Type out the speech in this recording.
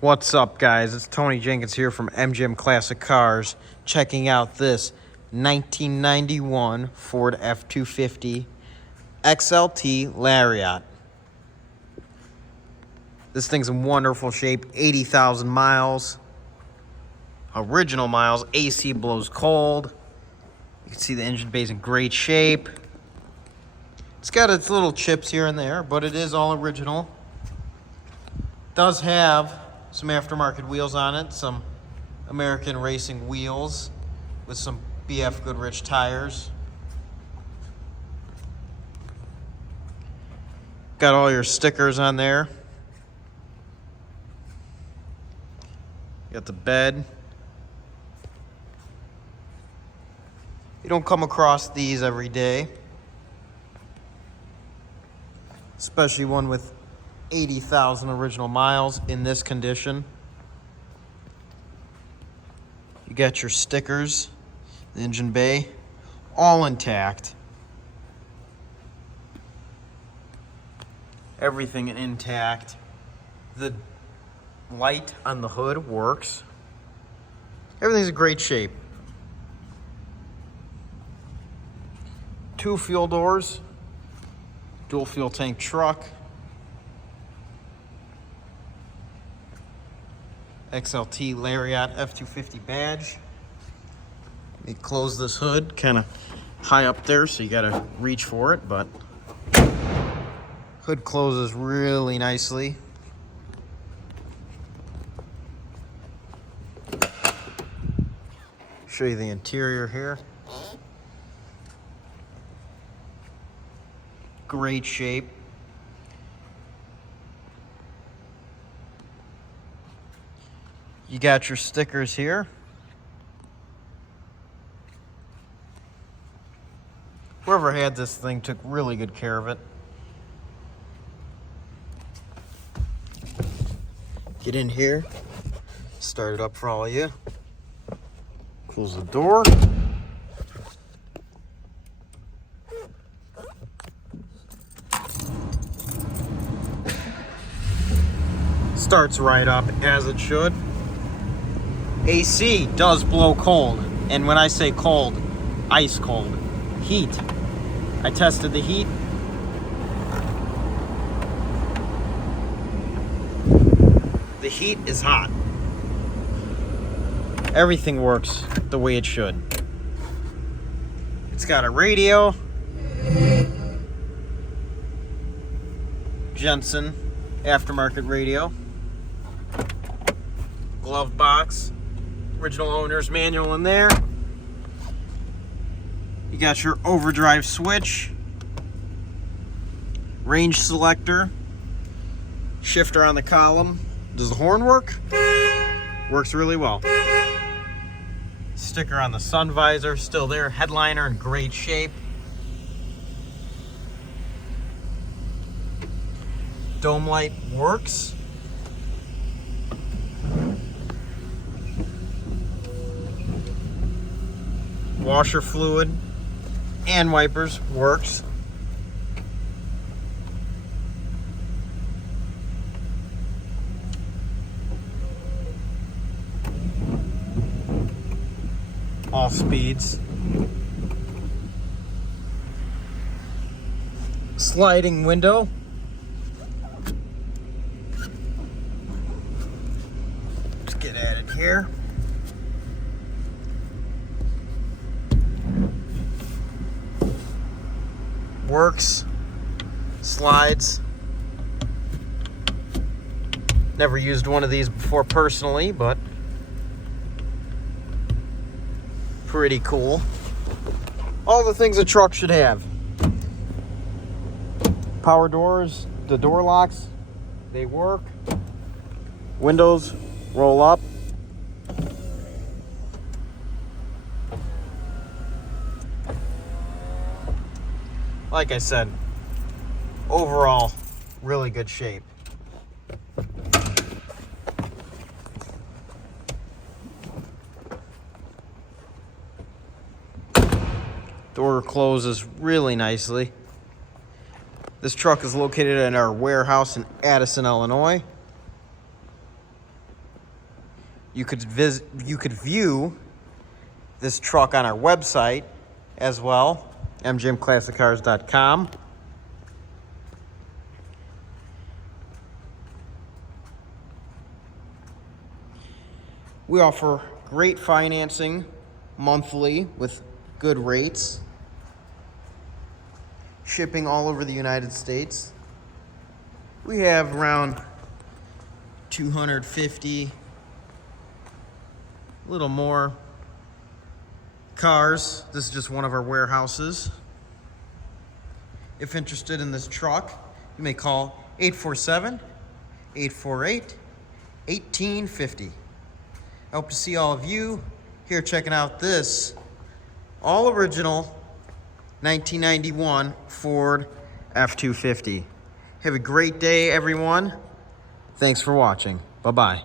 What's up, guys? It's Tony Jenkins here from MGM Classic Cars, checking out this 1991 Ford F-250 XLT Lariat. This thing's in wonderful shape, 80,000 miles. Original miles, AC blows cold. You can see the engine bay's in great shape. It's got its little chips here and there, but it is all original. Does have some aftermarket wheels on it, some American racing wheels with some BF Goodrich tires. Got all your stickers on there. Got the bed. You don't come across these every day, especially one with 80,000 original miles in this condition. You got your stickers, the engine bay, all intact. Everything intact. The light on the hood works. Everything's in great shape. 2 fuel doors, dual fuel tank truck. XLT Lariat F-250 badge. Let me close this hood, kind of high up there, so you gotta reach for it, but hood closes really nicely. Show you the interior here. Great shape. You got your stickers here. Whoever had this thing took really good care of it. Get in here, start it up for all of you. Close the door. Starts right up as it should. AC does blow cold, and when I say cold, ice cold. Heat. I tested the heat. The heat is hot. Everything works the way it should. It's got a radio. Jensen aftermarket radio. Glove box. Original owner's manual in there. You got your overdrive switch, range selector, shifter on the column. Does the horn work? Works really well. Sticker on the sun visor, still there. Headliner in great shape. Dome light works. Washer fluid and wipers works. All speeds. Sliding window. Let's get at it here. Works, slides. Never used one of these before personally, but pretty cool. All the things a truck should have. Power doors, the door locks, they work. Windows roll up. Like I said, overall, really good shape. Door closes really nicely. This truck is located in our warehouse in Addison, Illinois. You could view this truck on our website as well, mgmclassiccars.com. We offer great financing monthly with good rates. Shipping all over the United States. We have around 250, a little more cars. This is just one of our warehouses. If interested in this truck, you may call 847-848-1850. I hope to see all of you here checking out this all original 1991 Ford F-250. Have a great day, everyone. Thanks for watching. Bye-bye.